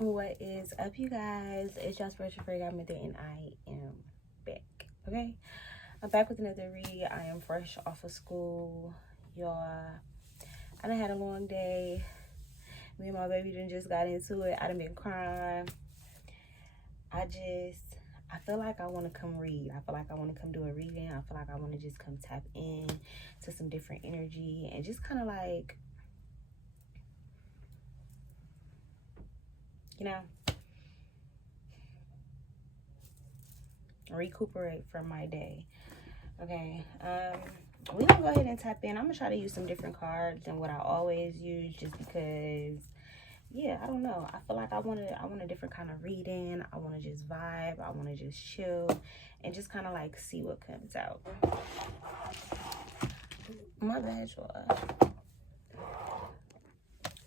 What is up, you guys? It's your spiritual friend Godmother, and I am back. Okay, I'm back with another read. I am fresh off of school, y'all. I done had a long day. Me and my baby done just got into it. I done been crying. I feel like I want to come read. I feel like I want to come do a reading. I feel like I want to just come tap in to some different energy and just kind of like, you know, recuperate from my day. Okay, we're gonna go ahead and tap in. I'm gonna try to use some different cards than what I always use, just because, yeah, I don't know, I feel like I want a different kind of reading. I want to just vibe, I want to just chill and just kind of like see what comes out. My bad, y'all.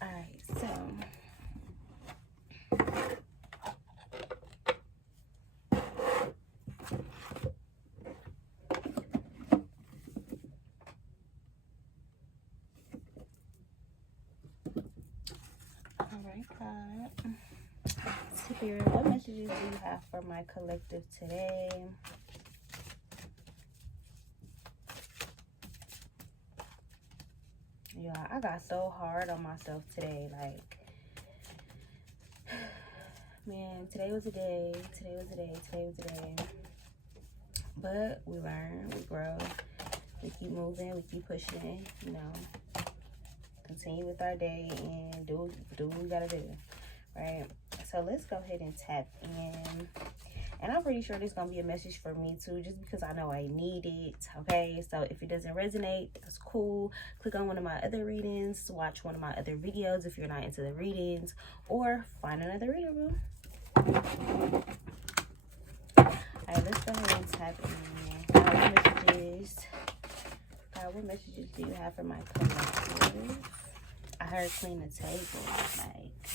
All right, so alright, God. Spirit, what messages do you have for my collective today? Yeah, I got so hard on myself today. Like, man, today was a day. But we learn, we grow, we keep moving, we keep pushing, you know. Continue with our day and do what we gotta do, right? So let's go ahead and tap in. And I'm pretty sure this is gonna be a message for me too, just because I know I need it. Okay, so if it doesn't resonate, that's cool. Click on one of my other readings, watch one of my other videos if you're not into the readings, or find another reader room. Alright, let's go ahead and tap in. What messages do you have for my collective? I heard clean the table, like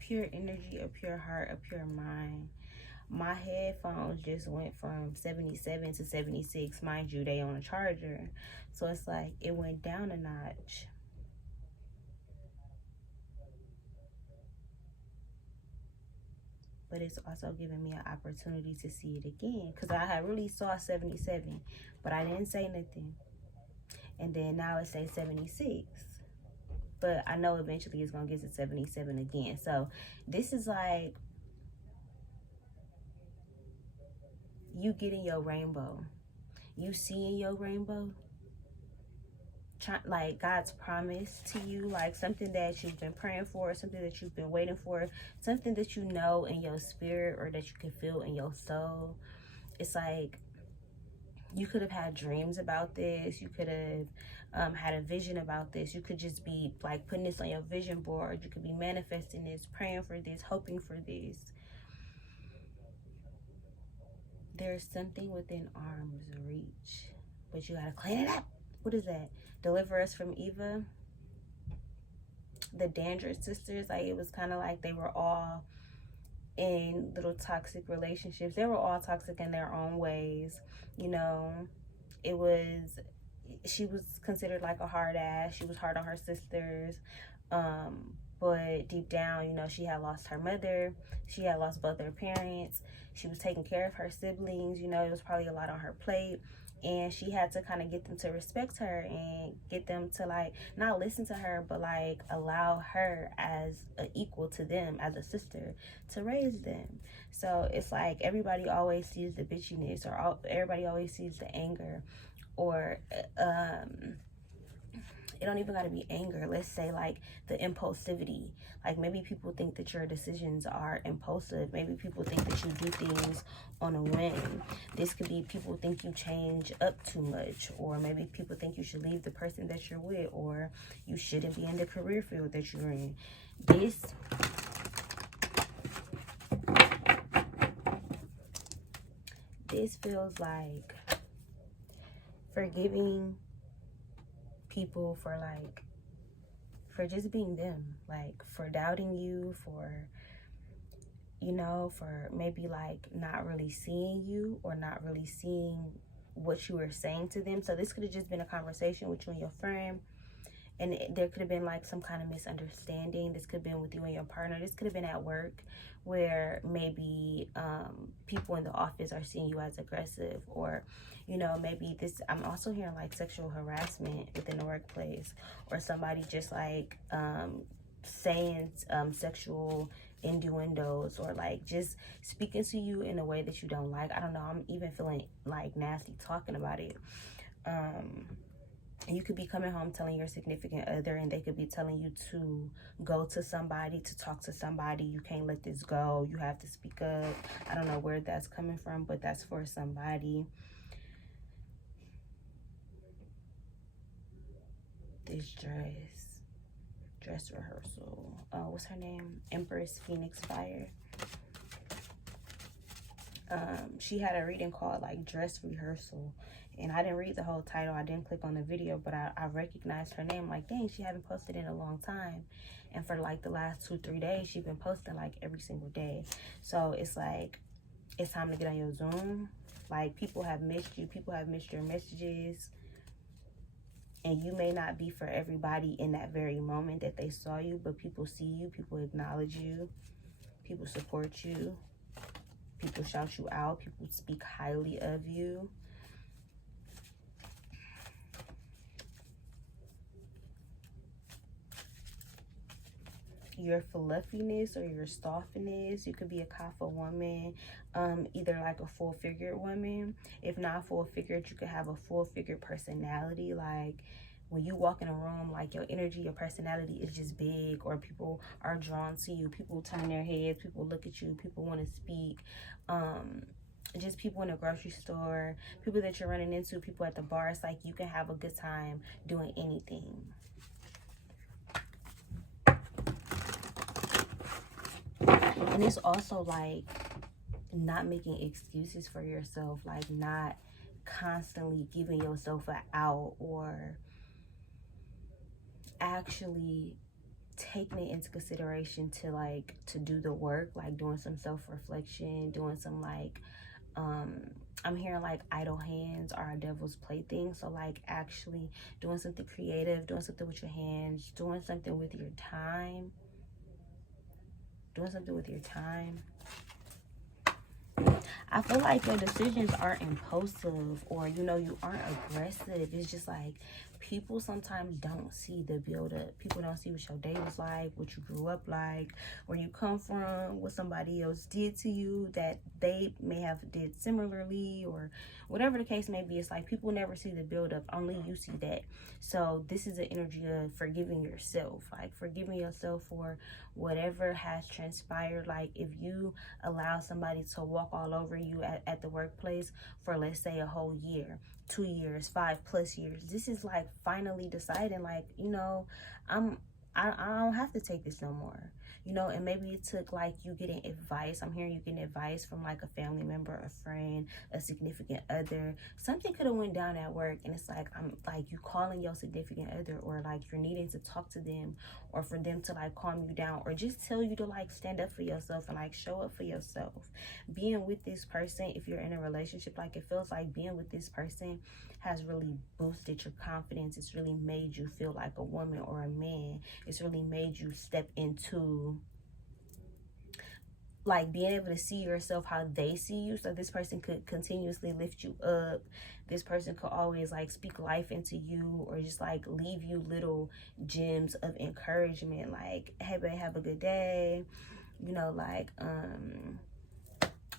pure energy, a pure heart, a pure mind. My headphones just went from 77 to 76. Mind you, they on a charger, so it's like it went down a notch. But it's also giving me an opportunity to see it again, because I had really saw 77, but I didn't say nothing. And then now it says 76. But I know eventually it's going to get to 77 again. So this is like you getting your rainbow. You seeing your rainbow. Like God's promise to you, like something that you've been praying for, something that you've been waiting for, something that you know in your spirit or that you can feel in your soul. It's like you could have had dreams about this. You could have had a vision about this. You could just be like putting this on your vision board. You could be manifesting this, praying for this, hoping for this. There's something within arm's reach, but you gotta clean it up. What is that? Deliver Us from Eva. The Dandridge sisters, like it was kind of like they were all in little toxic relationships. They were all toxic in their own ways, you know. She was considered like a hard ass. She was hard on her sisters, but deep down, you know, she had lost her mother. She had lost both her parents. She was taking care of her siblings. You know, it was probably a lot on her plate, and she had to kind of get them to respect her and get them to like not listen to her, but like allow her as an equal to them, as a sister, to raise them. So it's like everybody always sees the bitchiness, or everybody always sees the anger, or it don't even gotta be anger. Let's say like the impulsivity. Like maybe people think that your decisions are impulsive. Maybe people think that you do things on a whim. This could be people think you change up too much, or maybe people think you should leave the person that you're with, or you shouldn't be in the career field that you're in. This feels like forgiving people for just being them, like for doubting you, for, you know, for maybe like not really seeing you or not really seeing what you were saying to them. So this could have just been a conversation with you and your friend, And there could have been like some kind of misunderstanding. This could have been with you and your partner. This could have been at work, where maybe people in the office are seeing you as aggressive, or maybe this, I'm also hearing like sexual harassment within the workplace, or somebody just like saying sexual innuendos, or like just speaking to you in a way that you don't like. I don't know, I'm even feeling like nasty talking about it. You could be coming home telling your significant other, and they could be telling you to go to somebody, to talk to somebody. You can't let this go. You have to speak up. I don't know where that's coming from, but that's for somebody. This dress rehearsal. What's her name? Empress Phoenix Fire. She had a reading called like dress rehearsal, and I didn't read the whole title. I didn't click on the video, but I recognized her name. Like, dang, she haven't posted in a long time, and for like the last 2-3 days she's been posting like every single day. So it's like, it's time to get on your Zoom. Like, people have missed you, people have missed your messages, and you may not be for everybody in that very moment that they saw you, but people see you, people acknowledge you, people support you, people shout you out, people speak highly of you. Your fluffiness or your softiness. You could be a Kapha woman, either like a full-figured woman. If not full-figured, you could have a full-figured personality. Like, when you walk in a room, like, your energy, your personality is just big, or people are drawn to you. People turn their heads, people look at you, people want to speak. Just people in a grocery store, people that you're running into, people at the bar. It's like you can have a good time doing anything. And it's also like not making excuses for yourself, like not constantly giving yourself an out, or actually taking it into consideration to do the work, like doing some self-reflection, doing some like I'm hearing like idle hands are a devil's plaything. So like actually doing something creative, doing something with your hands, doing something with your time. I feel like your decisions aren't impulsive, or you aren't aggressive. It's just like people sometimes don't see the build up. People don't see what your day was like, what you grew up like, where you come from, what somebody else did to you that they may have did similarly, or whatever the case may be. It's like people never see the build up, only you see that. So this is an energy of forgiving yourself, like forgiving yourself for whatever has transpired. Like, if you allow somebody to walk all over you at the workplace for, let's say, a whole year, 2 years, 5+ years, this is like finally deciding, like, I don't have to take this no more. And maybe it took like you getting advice. I'm hearing you getting advice from like a family member, a friend, a significant other. Something could have went down at work, and it's like, I'm like, you calling your significant other, or like you're needing to talk to them, or for them to like calm you down, or just tell you to like stand up for yourself and like show up for yourself. Being with this person, if you're in a relationship, like, it feels like being with this person has really boosted your confidence. It's really made you feel like a woman or a man. It's really made you step into like being able to see yourself how they see you. So this person could continuously lift you up. This person could always like speak life into you, or just like leave you little gems of encouragement, like, hey babe, have a good day, like,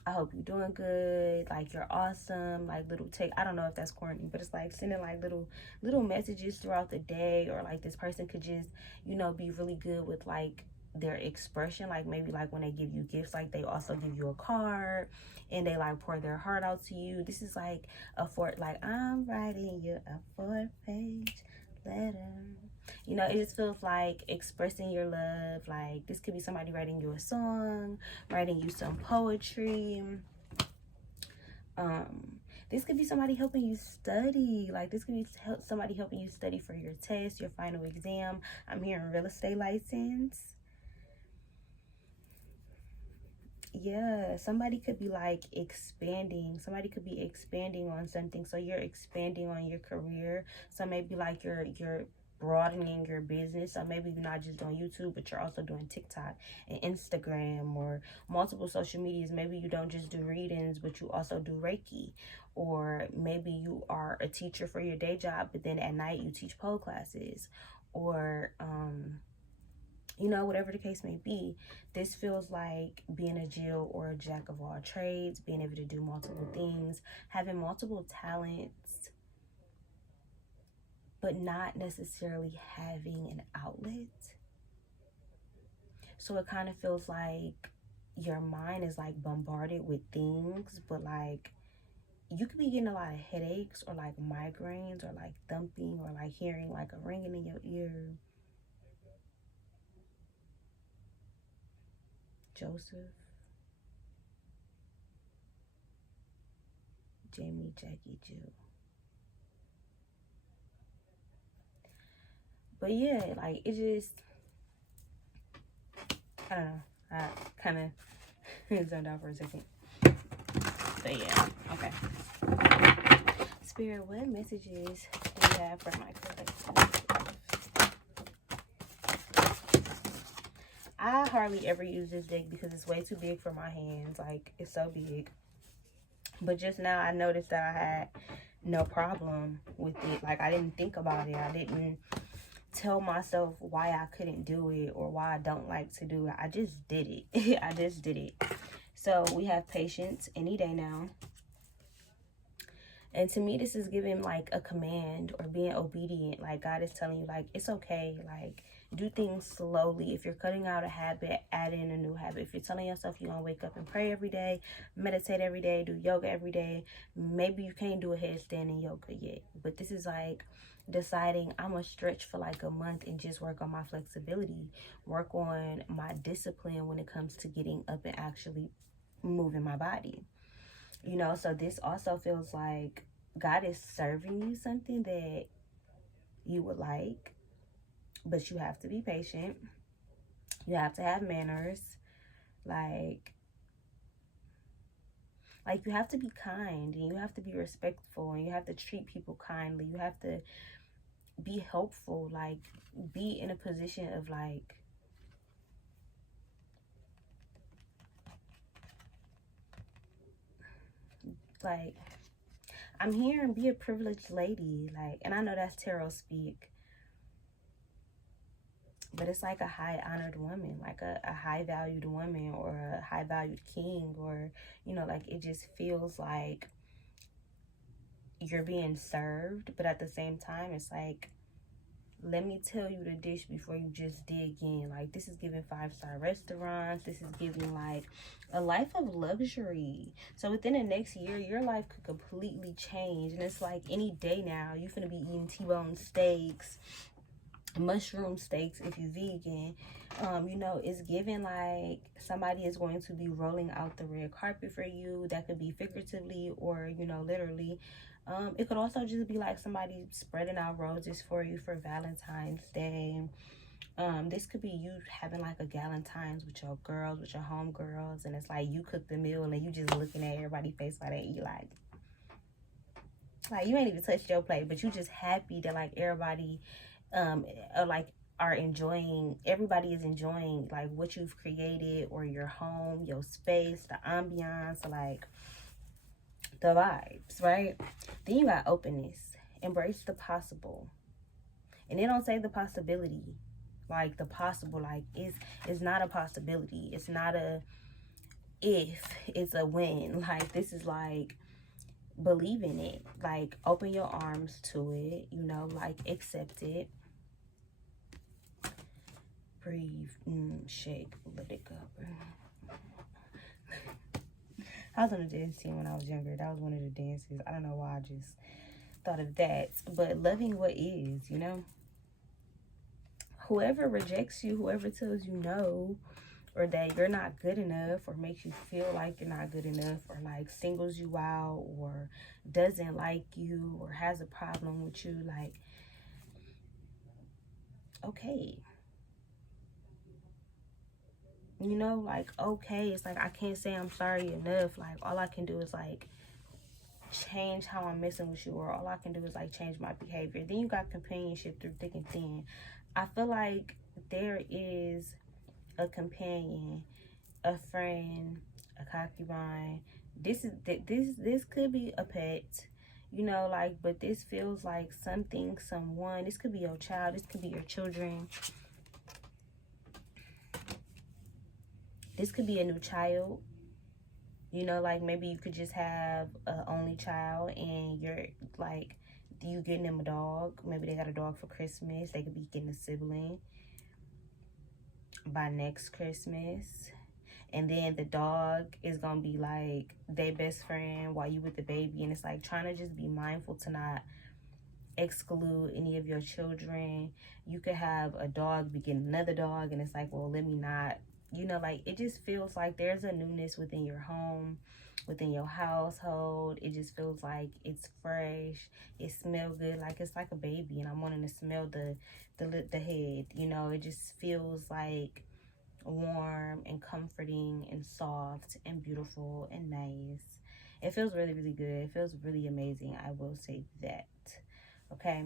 I hope you're doing good, like, you're awesome, like little I don't know if that's corny, but it's like sending like little messages throughout the day. Or like this person could just be really good with like their expression, like maybe like when they give you gifts, like they also give you a card and they like pour their heart out to you. This is like like, I'm writing you a 4-page letter. It just feels like expressing your love. Like, this could be somebody writing you a song, writing you some poetry. This could be somebody helping you study. Like, this could be somebody helping you study for your test, your final exam. I'm hearing real estate license. Yeah, somebody could be like expanding. Somebody could be expanding on something. So you're expanding on your career. So maybe like you're broadening your business. So maybe you're not just doing YouTube, but you're also doing TikTok and Instagram or multiple social medias. Maybe you don't just do readings, but you also do Reiki. Or maybe you are a teacher for your day job, but then at night you teach pole classes. Or you know, whatever the case may be. This feels like being a Jill or a jack of all trades, being able to do multiple things, having multiple talents, but not necessarily having an outlet. So it kind of feels like your mind is like bombarded with things, but like you could be getting a lot of headaches or like migraines or like thumping or like hearing like a ringing in your ear. Joseph, Jamie, Jackie, Jill. But yeah, like it just, I don't know. I kind of zoned out for a second. But yeah, okay. Spirit, what messages do you have for my collective? I hardly ever use this deck because it's way too big for my hands. Like, it's so big. But just now I noticed that I had no problem with it. Like, I didn't think about it. I didn't tell myself why I couldn't do it or why I don't like to do it. I just did it. I just did it. So we have patience any day now. And to me, this is giving like a command or being obedient. Like God is telling you, like, it's okay. Like, do things slowly. If you're cutting out a habit, add in a new habit. If you're telling yourself you're going to wake up and pray every day, meditate every day, do yoga every day, maybe you can't do a headstand in yoga yet. But this is like deciding I'm going to stretch for like a month and just work on my flexibility, work on my discipline when it comes to getting up and actually moving my body. You know, so this also feels like God is serving you something that you would like, but you have to be patient. You have to have manners. Like you have to be kind and you have to be respectful and you have to treat people kindly. You have to be helpful, like be in a position of like I'm here and be a privileged lady, like, and I know that's tarot speak, but it's like a high honored woman, like a high valued woman or a high valued king, or, you know, like it just feels like you're being served, but at the same time, it's like, let me tell you the dish before you just dig in. Like, this is giving 5-star restaurants. This is giving like a life of luxury. So within the next year, your life could completely change. And it's like any day now, you're gonna be eating T-bone steaks, mushroom steaks if you're vegan. You know, it's giving like somebody is going to be rolling out the red carpet for you. That could be figuratively or, you know, literally. It could also just be like somebody spreading out roses for you for Valentine's Day. This could be you having like a Galentine's with your girls, with your homegirls, and it's like you cook the meal and you just looking at everybody's face while they eat. Like you ain't even touched your plate, but you just happy that like everybody are enjoying, everybody is enjoying like what you've created or your home, your space, the ambiance, like the vibes, right? Then you got openness, embrace the possible. And they don't say the possibility, like the possible, like it's not a possibility, it's not a if, it's a when. Like this is like believe in it, like open your arms to it, you know, like accept it. Breathe, shake, let it go. I was on a dance team when I was younger. That was one of the dances. I don't know why I just thought of that. But loving what is, you know. Whoever rejects you, whoever tells you no, or that you're not good enough, or makes you feel like you're not good enough, or like singles you out, or doesn't like you, or has a problem with you, like, okay. You know, like, okay. It's like I can't say I'm sorry enough. Like all I can do is like change how I'm messing with you, or all I can do is like change my behavior. Then you got companionship through thick and thin. I feel like there is a companion, a friend, a concubine. This could be a pet, you know, like, but this feels like something, someone. This could be your child, this could be your children, this could be a new child. You know, like maybe you could just have an only child and you're like, you getting them a dog. Maybe they got a dog for Christmas. They could be getting a sibling by next Christmas. And then the dog is gonna be like their best friend while you with the baby. And it's like trying to just be mindful to not exclude any of your children. You could have a dog be getting another dog, and it's like, well, let me not, you know, like it just feels like there's a newness within your home, within your household. It just feels like it's fresh, it smells good, like it's like a baby, and I'm wanting to smell the head, you know. It just feels like warm and comforting and soft and beautiful and nice. It feels really, really good. It feels really amazing, I will say that. Okay,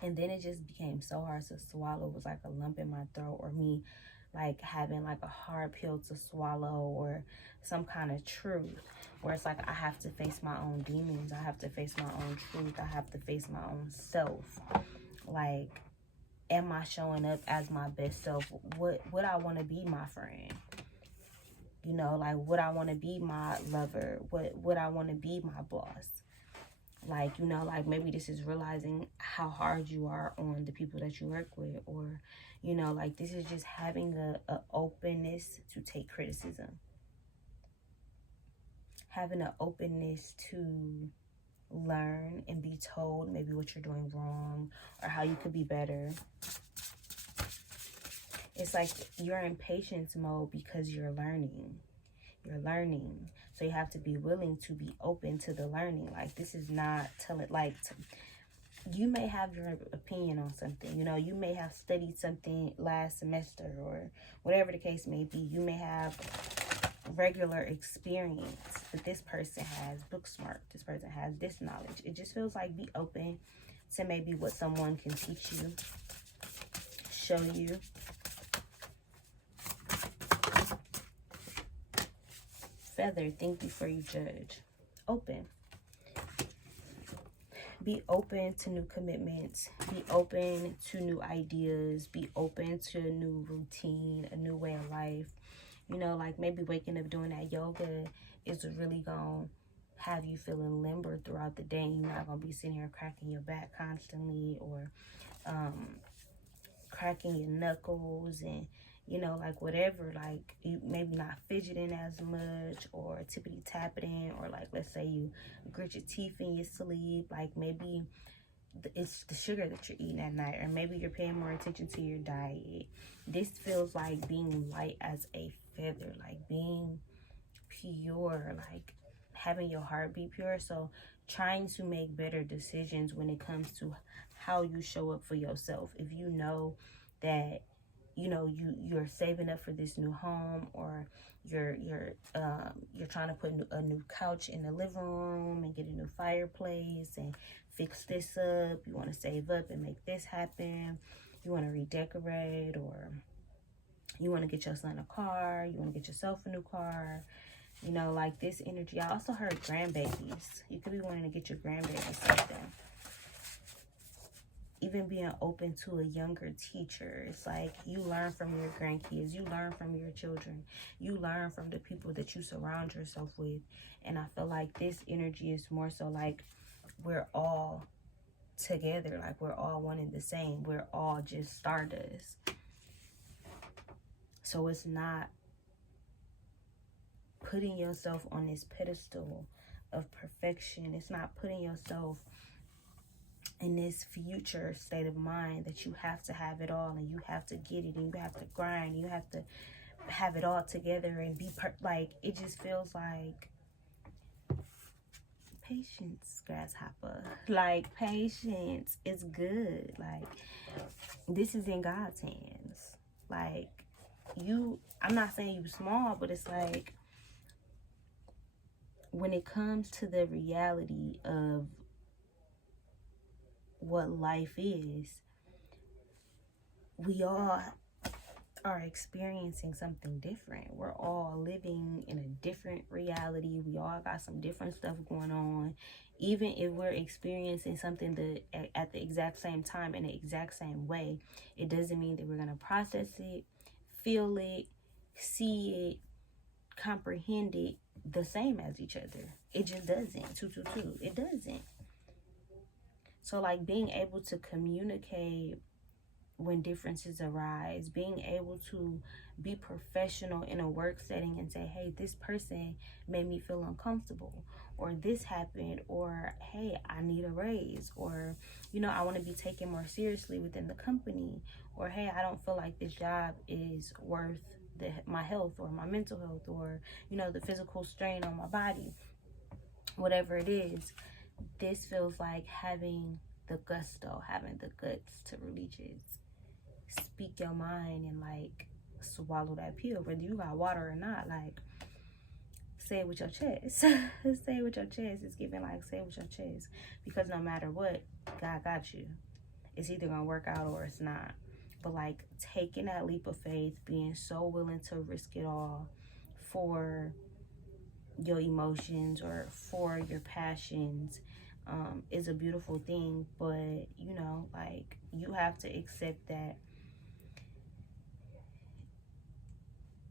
and then it just became so hard to swallow. It was like a lump in my throat, or me like having like a hard pill to swallow, or some kind of truth where it's like I have to face my own demons, I have to face my own truth, I have to face my own self. Like, am I showing up as my best self? Would I want to be my friend? You know, like, would I want to be my lover? Would I want to be my boss? Like, you know, like maybe this is realizing how hard you are on the people that you work with, or, you know, like this is just having a openness to take criticism, having an openness to learn and be told maybe what you're doing wrong or how you could be better. It's like you're in patience mode because you're learning. You're learning. So you have to be willing to be open to the learning. Like, this is not telling, like, you may have your opinion on something. You know, you may have studied something last semester or whatever the case may be. You may have regular experience, but this person has book smart. This person has this knowledge. It just feels like be open to maybe what someone can teach you, show you. Feather, think before you judge. Open. Be open to new commitments. Be open to new ideas. Be open to a new routine, a new way of life. You know, like maybe waking up doing that yoga is really going to have you feeling limber throughout the day. You're not going to be sitting here cracking your back constantly, or cracking your knuckles, and you know, like whatever, like you maybe not fidgeting as much, or tippity tapping, or like let's say you grit your teeth in your sleep. Like maybe it's the sugar that you're eating at night, or maybe you're paying more attention to your diet. This feels like being light as a feather, like being pure, like having your heart be pure. So trying to make better decisions when it comes to how you show up for yourself. If you know that, you know, you're saving up for this new home, or you're trying to put a new couch in the living room and get a new fireplace and fix this up, you want to save up and make this happen, you want to redecorate, or you want to get your son a car, you want to get yourself a new car, you know, like this energy. I also heard grandbabies. You could be wanting to get your grandbabies something. Even being open to a younger teacher. It's like you learn from your grandkids, you learn from your children, you learn from the people that you surround yourself with. And I feel like this energy is more so like we're all together, like we're all one and the same, we're all just stardust. So it's not putting yourself on this pedestal of perfection. It's not putting yourself in this future state of mind that you have to have it all, and you have to get it, and you have to grind, you have to have it all together and be like, it just feels like patience, grasshopper. Like, patience is good. Like, this is in God's hands. Like, I'm not saying you small, but it's like when it comes to the reality of what life is, we all are experiencing something different. We're all living in a different reality. We all got some different stuff going on. Even if we're experiencing something at the exact same time in the exact same way, it doesn't mean that we're going to process it, feel it, see it, comprehend it the same as each other. It just doesn't. It doesn't. So like being able to communicate when differences arise, being able to be professional in a work setting and say, hey, this person made me feel uncomfortable, or this happened, or hey, I need a raise, or I want to be taken more seriously within the company, or hey, I don't feel like this job is worth my health or my mental health, or the physical strain on my body, whatever it is. This feels like having the gusto, having the guts to really just speak your mind and like swallow that pill, whether you got water or not. Like, say it with your chest. Say it with your chest. It's giving like, say it with your chest, because no matter what, God got you. It's either gonna work out or it's not. But like taking that leap of faith, being so willing to risk it all for your emotions or for your passions, is a beautiful thing. But like, you have to accept that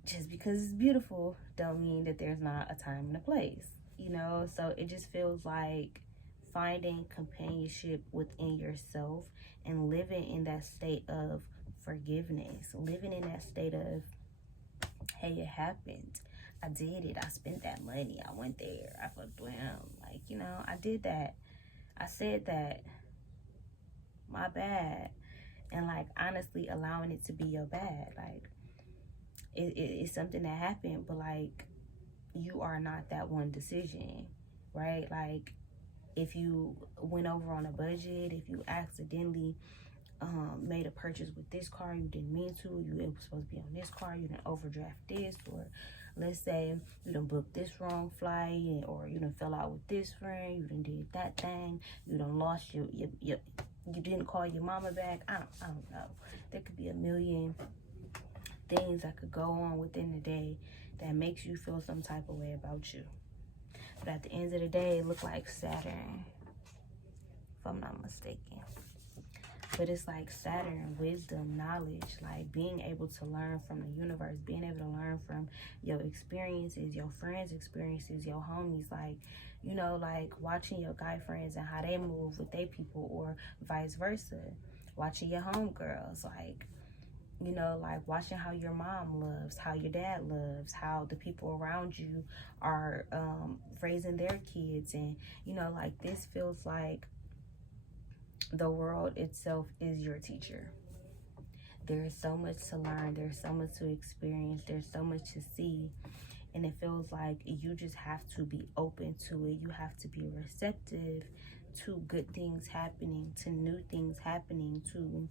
just because it's beautiful don't mean that there's not a time and a place, so it just feels like finding companionship within yourself and living in that state of forgiveness, living in that state of, hey, it happened, I did it, I spent that money, I went there, I fucked with him, like, I did that, I said that, my bad. And like honestly allowing it to be your bad. Like, it's something that happened, but like, you are not that one decision, right? Like, if you went over on a budget, if you accidentally made a purchase with this car you didn't mean to, it was supposed to be on this car, you didn't overdraft this, or let's say you done booked this wrong flight, or you done fell out with this friend, you done did that thing, you done lost your you didn't call your mama back. I don't know. There could be a million things that could go on within the day that makes you feel some type of way about you. But at the end of the day, it looked like Saturn, if I'm not mistaken. But it's like Saturn, wisdom, knowledge, like being able to learn from the universe, being able to learn from your experiences, your friends' experiences, your homies, like, like watching your guy friends and how they move with their people, or vice versa. Watching your homegirls, like, like watching how your mom loves, how your dad loves, how the people around you are raising their kids. And, like, this feels like the world itself is your teacher. There is so much to learn. There's so much to experience. There's so much to see. And it feels like you just have to be open to it. You have to be receptive to good things happening, to new things happening, to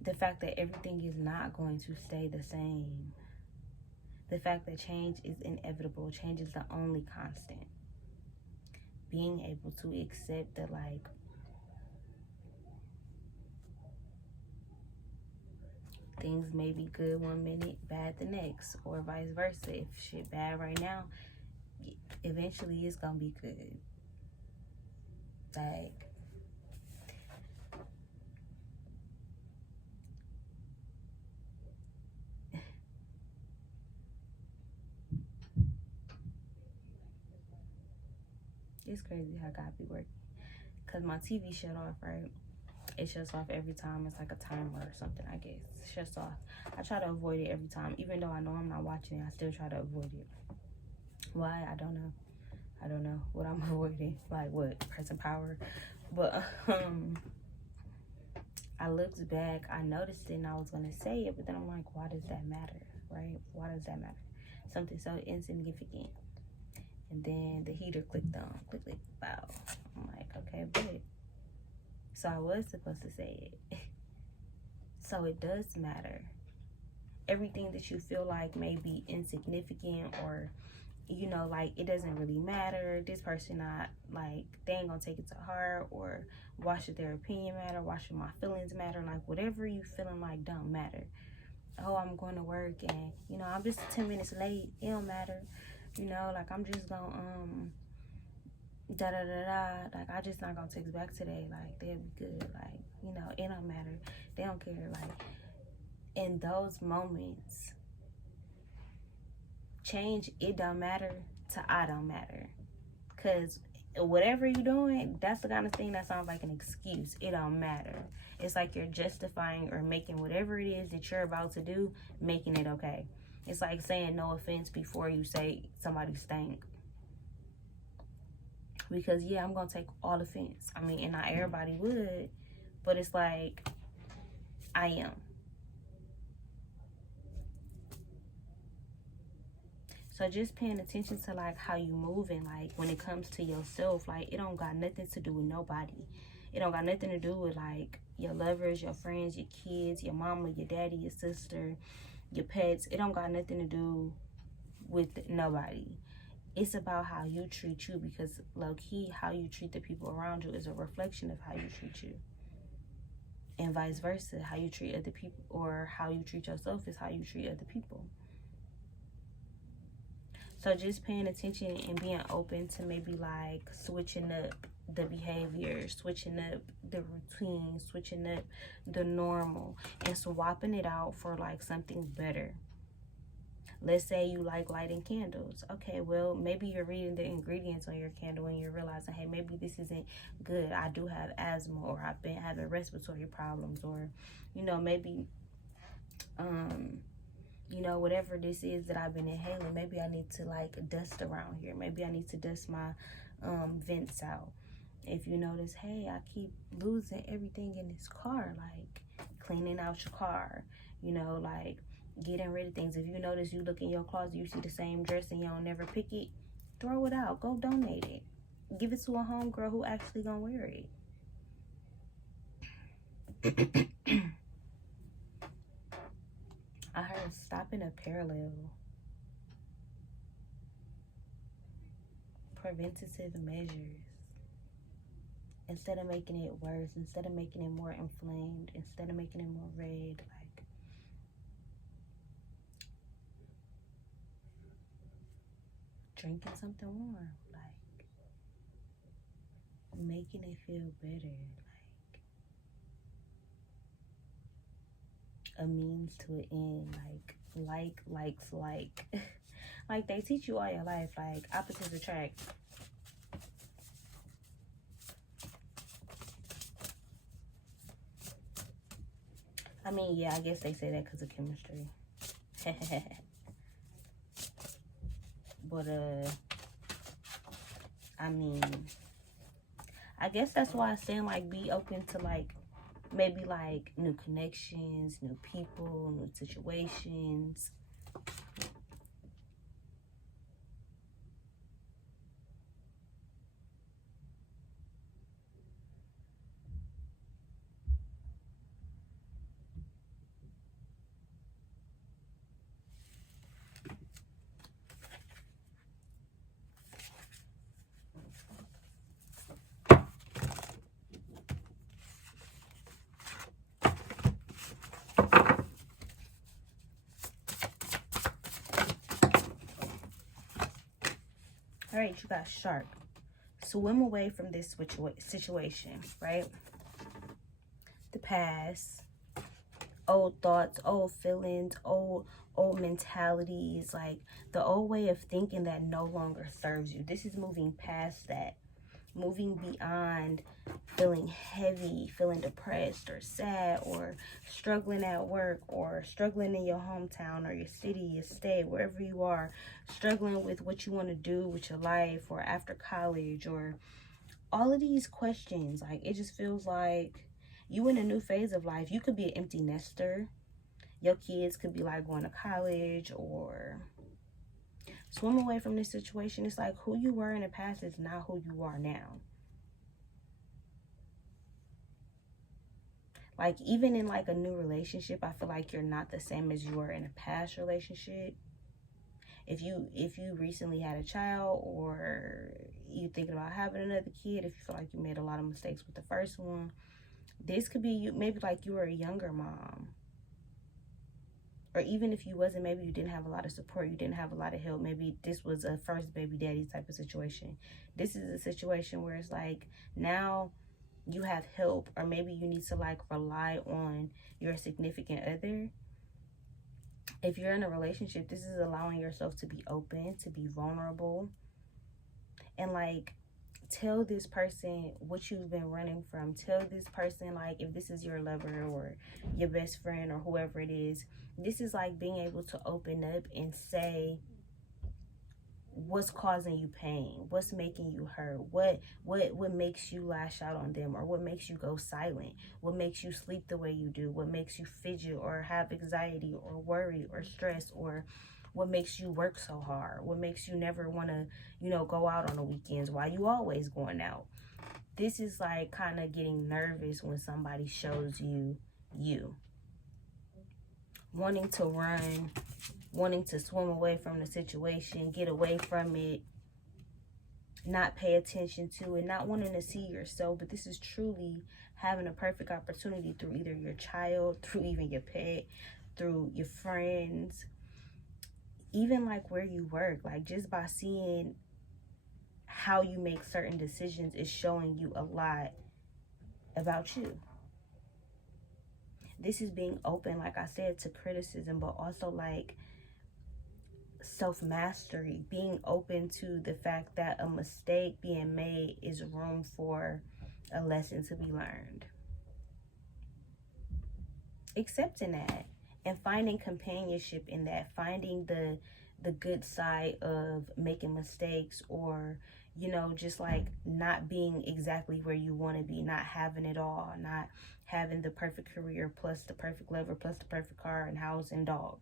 the fact that everything is not going to stay the same. The fact that change is inevitable. Change is the only constant. Being able to accept that, like, things may be good one minute, bad the next, or vice versa. If shit bad right now, eventually it's gonna be good. Like, it's crazy how God be working. Cause my TV shut off, right? It shuts off every time. It's like a timer or something, I guess. It shuts off. I try to avoid it every time. Even though I know I'm not watching it, I still try to avoid it. Why? I don't know. I don't know what I'm avoiding. Like, what? Pressing power? But, I looked back. I noticed it and I was going to say it. But then I'm like, why does that matter? Right? Why does that matter? Something so insignificant. And then the heater clicked on. Click, click, wow. I'm like, okay, but. So I was supposed to say it. So it does matter. Everything that you feel like may be insignificant or you know, like, it doesn't really matter. This person not, like, they ain't gonna take it to heart, or why should their opinion matter? Why should my feelings matter? Like, whatever you feeling like don't matter. Oh, I'm going to work and, you know, I'm just 10 minutes late. It don't matter. You know, like, I'm just gonna, like, I just not gonna text back today. Like, they'll be good. Like, you know, it don't matter. They don't care. Like, in those moments, change it don't matter to I don't matter. Because whatever you're doing, that's the kind of thing that sounds like an excuse. It don't matter. It's like you're justifying or making whatever it is that you're about to do, making it okay. It's like saying no offense before you say somebody stank. Because, yeah, I'm going to take all offense. I mean, and not everybody would, but it's like, I am. So just paying attention to, like, how you moving, like, when it comes to yourself, like, it don't got nothing to do with nobody. It don't got nothing to do with, like, your lovers, your friends, your kids, your mama, your daddy, your sister, your pets. It don't got nothing to do with nobody. It's about how you treat you, because low-key, how you treat the people around you is a reflection of how you treat you. And vice versa, how you treat other people or how you treat yourself is how you treat other people. So just paying attention and being open to maybe, like, switching up the behavior, switching up the routine, switching up the normal, and swapping it out for, like, something better. Let's say you like lighting candles. Okay, well, maybe you're reading the ingredients on your candle and you're realizing, hey, maybe this isn't good. I do have asthma, or I've been having respiratory problems, or, you know, maybe, you know, whatever this is that I've been inhaling, maybe I need to, like, dust around here. Maybe I need to dust my vents out. If you notice, hey, I keep losing everything in this car, like cleaning out your car, you know, like getting rid of things. If you notice you look in your closet, you see the same dress and you don't never pick it, throw it out. Go donate it. Give it to a homegirl who actually gonna wear it. I heard stopping a parallel. Preventative measures. Instead of making it worse, instead of making it more inflamed, instead of making it more red, like, drinking something warm, like, making it feel better, like, a means to an end, like, like they teach you all your life, like, opposites attract. I mean, yeah, I guess they say that because of chemistry. But, I mean, I guess that's why I'm saying, like, be open to, like, maybe, like, new connections, new people, new situations. All right, you got Shark. Swim away from this situation, right? The past, old thoughts, old feelings, old mentalities, like the old way of thinking that no longer serves you. This is moving past that. Moving beyond feeling heavy, feeling depressed or sad, or struggling at work, or struggling in your hometown or your city, your state, wherever you are, struggling with what you want to do with your life or after college, or all of these questions. Like, it just feels like you in a new phase of life. You could be an empty nester. Your kids could be, like, going to college, or swim away from this situation. It's like who you were in the past is not who you are now. Like, even in, like, a new relationship, I feel like you're not the same as you were in a past relationship. If you recently had a child, or you thinking about having another kid, if you feel like you made a lot of mistakes with the first one, this could be you. Maybe like you were a younger mom, or even if you wasn't, maybe you didn't have a lot of support, you didn't have a lot of help. Maybe this was a first baby daddy type of situation. This is a situation where it's like now you have help, or maybe you need to like rely on your significant other. If you're in a relationship, this is allowing yourself to be open, to be vulnerable, and like tell this person what you've been running from. Tell this person, like, if this is your lover or your best friend or whoever it is, this is like being able to open up and say what's causing you pain, what's making you hurt, what makes you lash out on them, or what makes you go silent, what makes you sleep the way you do, what makes you fidget or have anxiety or worry or stress, or what makes you work so hard, what makes you never want to, you know, go out on the weekends, why you always going out. This is like kind of getting nervous when somebody shows you wanting to run, wanting to swim away from the situation, get away from it, not pay attention to it, not wanting to see yourself. But this is truly having a perfect opportunity through either your child, through even your pet, through your friends, even like where you work. Like just by seeing how you make certain decisions is showing you a lot about you. This is being open, like I said, to criticism, but also like self-mastery, being open to the fact that a mistake being made is room for a lesson to be learned. Accepting that and finding companionship in that, finding the good side of making mistakes, or, you know, just like not being exactly where you want to be, not having it all, not having the perfect career plus the perfect lover plus the perfect car and house and dog.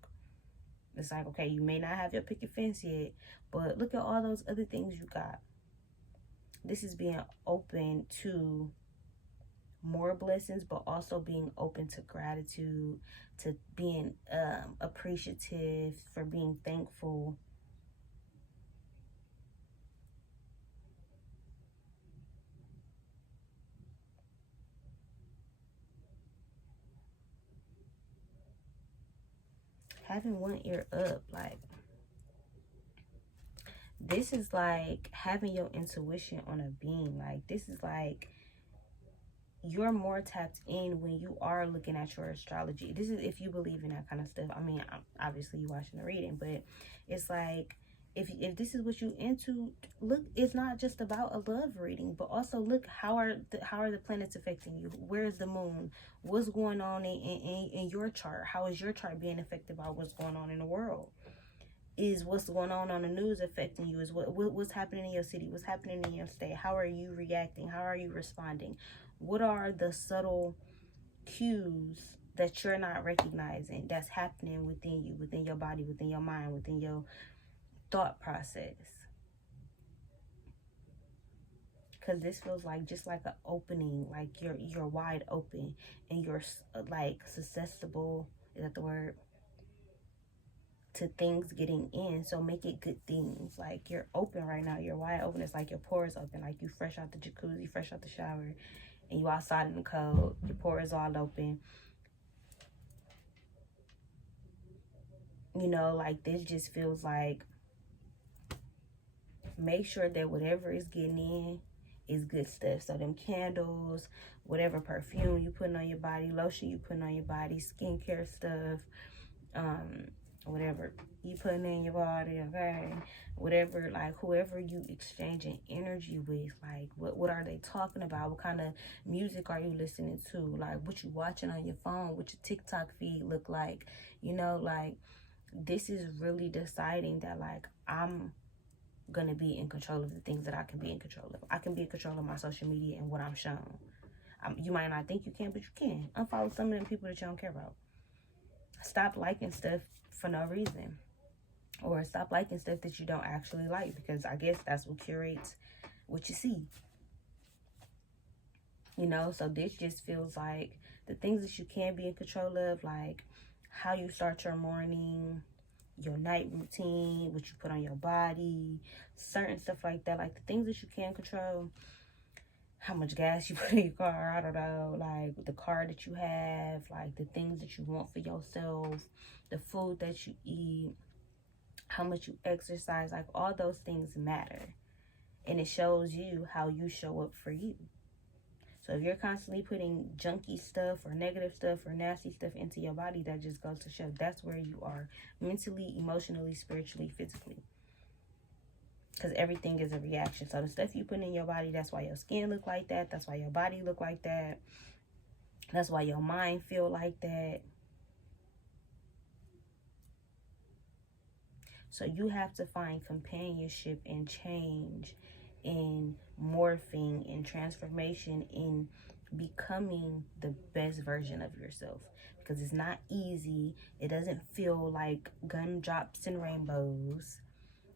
It's like, okay, you may not have your picket fence yet, but look at all those other things you got. This is being open to more blessings, but also being open to gratitude, to being appreciative, for being thankful. Having one ear up, like this is like having your intuition on a beam. Like this is like you're more tapped in when you are looking at your astrology. This is if you believe in that kind of stuff. I mean, obviously you watching the reading, but it's like if this is what you into, look, it's not just about a love reading, but also look, how are the planets affecting you? Where is the moon? What's going on in your chart? How is your chart being affected by what's going on in the world? Is what's going on the news affecting you? Is what's happening in your city? What's happening in your state? How are you reacting? How are you responding? What are the subtle cues that you're not recognizing that's happening within you, within your body, within your mind, within your thought process? Because this feels like just like an opening, like you're wide open, and you're like susceptible, is that the word, to things getting in. So make it good things. Like you're open right now, you're wide open. It's like your pores open, like you fresh out the jacuzzi, fresh out the shower, and you outside in the cold, your pores all open. You know, like this just feels like, make sure that whatever is getting in is good stuff. So them candles, whatever perfume you putting on your body, lotion you putting on your body, skincare stuff, whatever you putting in your body, okay, whatever, like whoever you exchanging energy with, like what are they talking about? What kind of music are you listening to? Like what you watching on your phone? What your TikTok feed look like? You know, like this is really deciding that like I'm gonna be in control of the things that I can be in control of. I can be in control of my social media and what I'm shown. You might not think you can, but you can. Unfollow some of them people that you don't care about. Stop liking stuff for no reason, or stop liking stuff that you don't actually like, because I guess that's what curates what you see. You know, so this just feels like the things that you can be in control of, like how you start your morning, your night routine, what you put on your body, certain stuff like that, like the things that you can control. How much gas you put in your car, I don't know, like the car that you have, like the things that you want for yourself, the food that you eat, how much you exercise, like all those things matter. And it shows you how you show up for you. So if you're constantly putting junky stuff or negative stuff or nasty stuff into your body, that just goes to show that's where you are mentally, emotionally, spiritually, physically. Because everything is a reaction. So the stuff you put in your body, that's why your skin look like that. That's why your body look like that. That's why your mind feel like that. So you have to find companionship and change and morphing and transformation in becoming the best version of yourself. Because it's not easy. It doesn't feel like gumdrops and rainbows.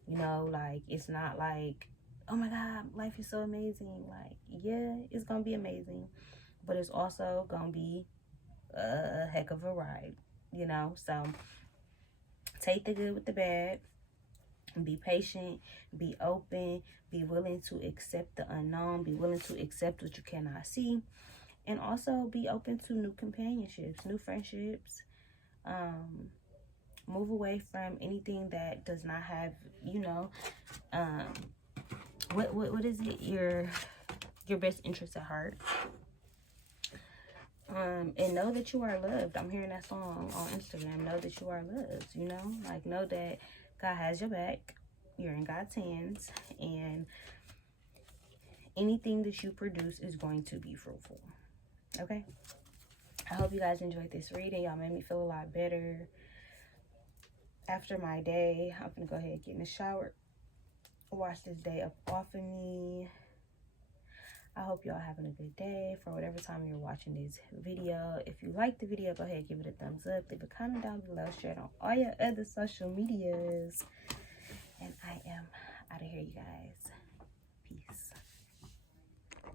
You know, like, it's not like, oh my God, life is so amazing. Like, yeah, it's going to be amazing. But it's also going to be a heck of a ride, you know? So, take the good with the bad. Be patient. Be open. Be willing to accept the unknown. Be willing to accept what you cannot see. And also be open to new companionships, new friendships. Move away from anything that does not have, you know, what is it, your best interest at heart. And know that you are loved. I'm hearing that song on Instagram. Know that you are loved, you know, like, know that God has your back. You're in God's hands, and anything that you produce is going to be fruitful. Okay, I hope you guys enjoyed this reading. Y'all made me feel a lot better after my day. I'm gonna go ahead and get in the shower, wash this day up off of me. I hope y'all having a good day for whatever time you're watching this video. If you like the video, go ahead and give it a thumbs up. Leave a comment down below. Share it on all your other social medias. And I am out of here, you guys.